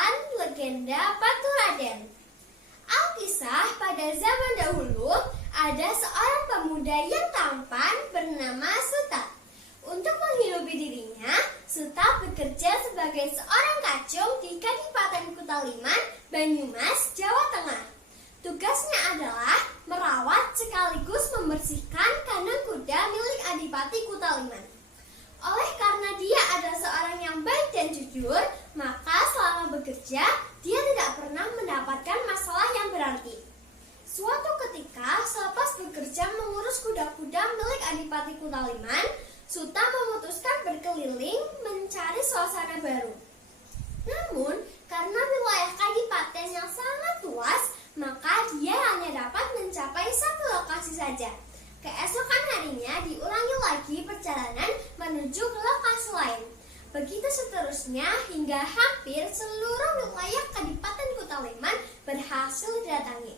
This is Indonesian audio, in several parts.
membawakan legenda Batu Raden. Alkisah pada zaman dahulu ada seorang pemuda yang tampan bernama Suta. Untuk menghidupi dirinya, Suta bekerja sebagai seorang kacung di Kadipaten Kutaliman, Banyumas, Jawa Tengah. Tugasnya adalah merawat sekaligus membersihkan kandang kuda milik Adipati Kutaliman. Oleh karena dia adalah seorang yang baik dan jujur, maka selama bekerja, dia tidak pernah mendapatkan masalah yang berarti. Suatu ketika, selepas bekerja mengurus kuda-kuda milik Adipati Kutaliman, Suta memutuskan berkeliling mencari suasana baru. Namun, karena wilayah kadipaten yang sangat luas, maka dia hanya dapat mencapai satu lokasi saja. Keesokan harinya diulangi lagi perjalanan menuju ke lokasi lain. Begitu seterusnya hingga hampir seluruh wilayah Kadipaten Kutaliman berhasil didatangi.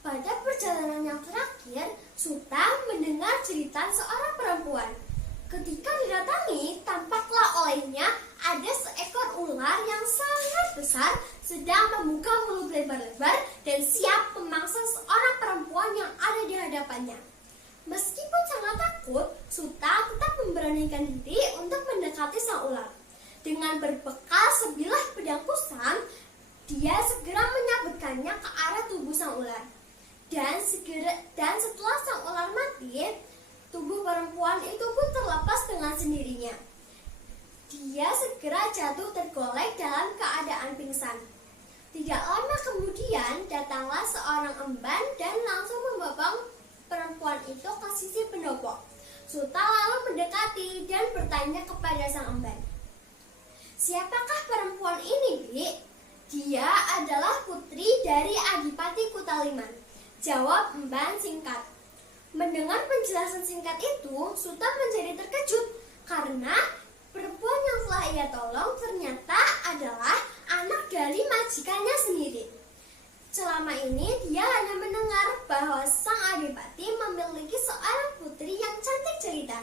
Pada perjalanan yang terakhir, Suta mendengar cerita seorang perempuan. Ketika didatangi, tampaklah olehnya ada seekor ular yang sangat besar sedang membuka mulut lebar-lebar dan siap memangsa seorang perempuan yang ada di hadapannya. Meskipun sangat takut, Suta tetap memberanikan diri untuk mendekati sang ular. Dengan berbekal sebilah pedang kusam, dia segera menyabetkannya ke arah tubuh sang ular. Dan setelah sang ular mati, tubuh perempuan itu pun terlepas dengan sendirinya. Dia segera jatuh tergolek dalam keadaan pingsan. Tidak lama kemudian datanglah seorang emban dan langsung membopong perempuan itu ke sisi pendopo. Suta lalu mendekati dan bertanya kepada sang emban, "Siapakah perempuan ini, Bi?" "Dia adalah putri dari Adipati Kutaliman," jawab emban singkat. Mendengar penjelasan singkat itu, Suta menjadi terkejut karena perempuan yang telah ia tolong ternyata adalah anak dari majikannya sendiri. Selama ini dia hanya mendengar bahwa sang adipati memiliki seorang putri yang cantik jelita,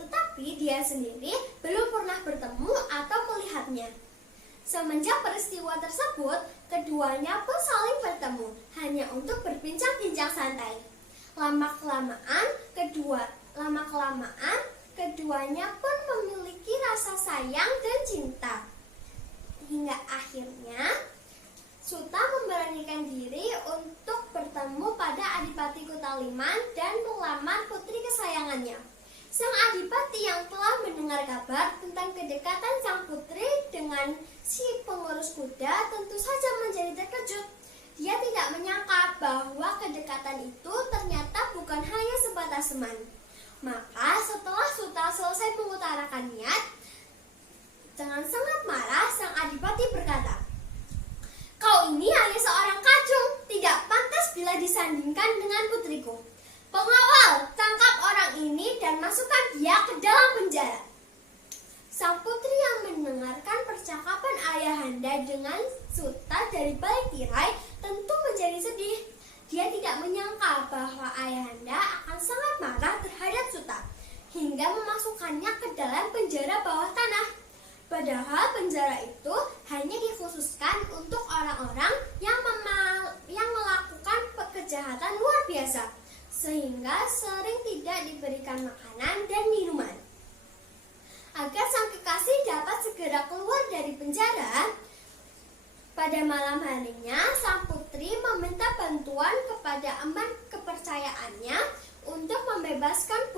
tetapi dia sendiri belum pernah bertemu atau melihatnya. Semenjak peristiwa tersebut, keduanya pun saling bertemu hanya untuk berbincang-bincang santai. Lama-kelamaan keduanya pun memiliki rasa sayang dan cinta. Hingga akhirnya Suta memberanikan diri untuk bertemu pada Adipati Kutaliman dan melamar putri kesayangannya. Sang adipati yang telah mendengar kabar tentang kedekatan sang putri dengan si pengurus kuda tentu saja menjadi terkejut. Dia tidak menyangka bahwa kedekatan itu ternyata bukan hanya sebatas teman. Maka setelah Suta selesai mengutarakan niat, dengan sangat marah sang adipati berkata, "Kau ini hanya seorang kacung, tidak pantas bila disandingkan dengan putriku. Pengawal, tangkap orang ini dan masukkan dia ke dalam penjara." Sang putri yang mendengarkan percakapan ayahanda dengan Suta dari balik tirai tentu menjadi sedih. Dia tidak menyangka bahwa ayahanda akan sangat marah terhadap Suta hingga memasukkannya ke dalam penjara bawah tanah. Padahal penjara itu hanya dikhususkan untuk orang-orang yang melakukan kejahatan luar biasa, sehingga sering tidak diberikan makanan dan minuman. Agar sang kekasih dapat segera keluar dari penjara, pada malam harinya sang putri meminta bantuan kepada emban kepercayaannya untuk membebaskan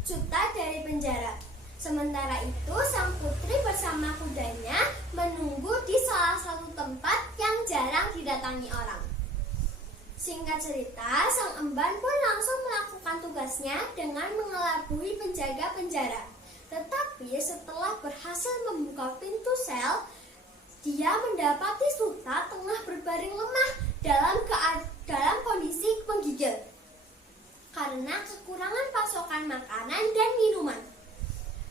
Suta dari penjara. Sementara itu, sang putri bersama kudanya menunggu di salah satu tempat yang jarang didatangi orang. Singkat cerita, sang emban pun langsung melakukan tugasnya dengan mengelabui penjaga penjara. Tetapi setelah berhasil membuka pintu sel, dia mendapati Suta tengah berbaring lemah dalam kondisi menggigil karena kekurangan pasokan makanan dan minuman.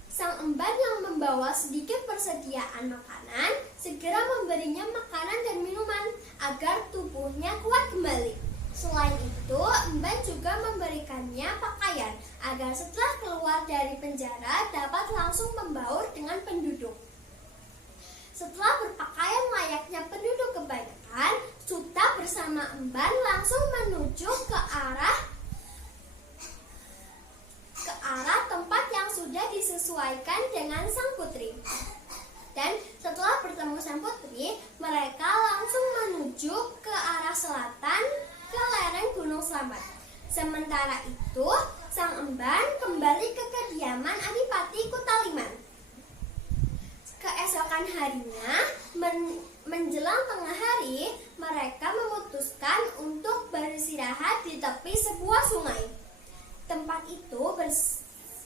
Sang emban yang membawa sedikit persediaan makanan segera memberinya makanan dan minuman agar tubuhnya kuat kembali. Selain itu, emban juga memberikannya pakaian agar setelah keluar dari penjara dapat langsung membaur dengan penduduk. Setelah berpakaian layaknya penduduk kebanyakan, Suta bersama Emban langsung menuju ke arah tempat yang sudah disesuaikan dengan sang putri. Dan setelah bertemu sang putri, mereka langsung menuju ke arah selatan ke lereng Gunung Slamet. Sementara itu, sang Emban kembali ke kediaman Adipati Kutaliman. Keesokan harinya, menjelang tengah hari, mereka memutuskan untuk beristirahat di tepi sebuah sungai. Tempat itu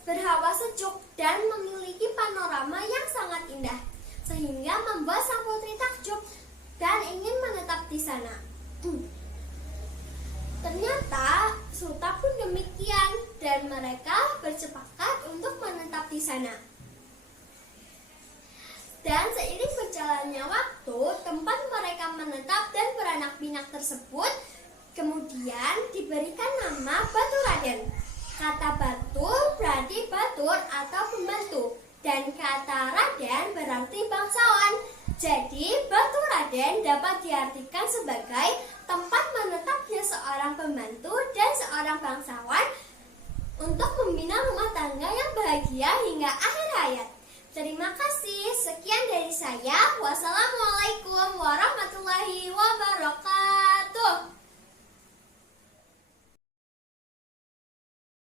berhawa sejuk dan memiliki panorama yang sangat indah, sehingga membuat sang putri takjub dan ingin menetap di sana. Ternyata Suta pun demikian, dan mereka bersepakat untuk menetap di sana. Dan seiring berjalannya waktu, tempat mereka menetap dan beranak pinak tersebut kemudian diberikan nama Batu Raden. Kata batu berarti batur atau pembantu, dan kata raden berarti bangsawan. Jadi Batu Raden dapat diartikan sebagai tempat menetapnya seorang pembantu dan seorang bangsawan untuk membina rumah tangga yang bahagia hingga akhir hayat. Terima kasih, sekian dari saya. Wassalamualaikum warahmatullahi wabarakatuh.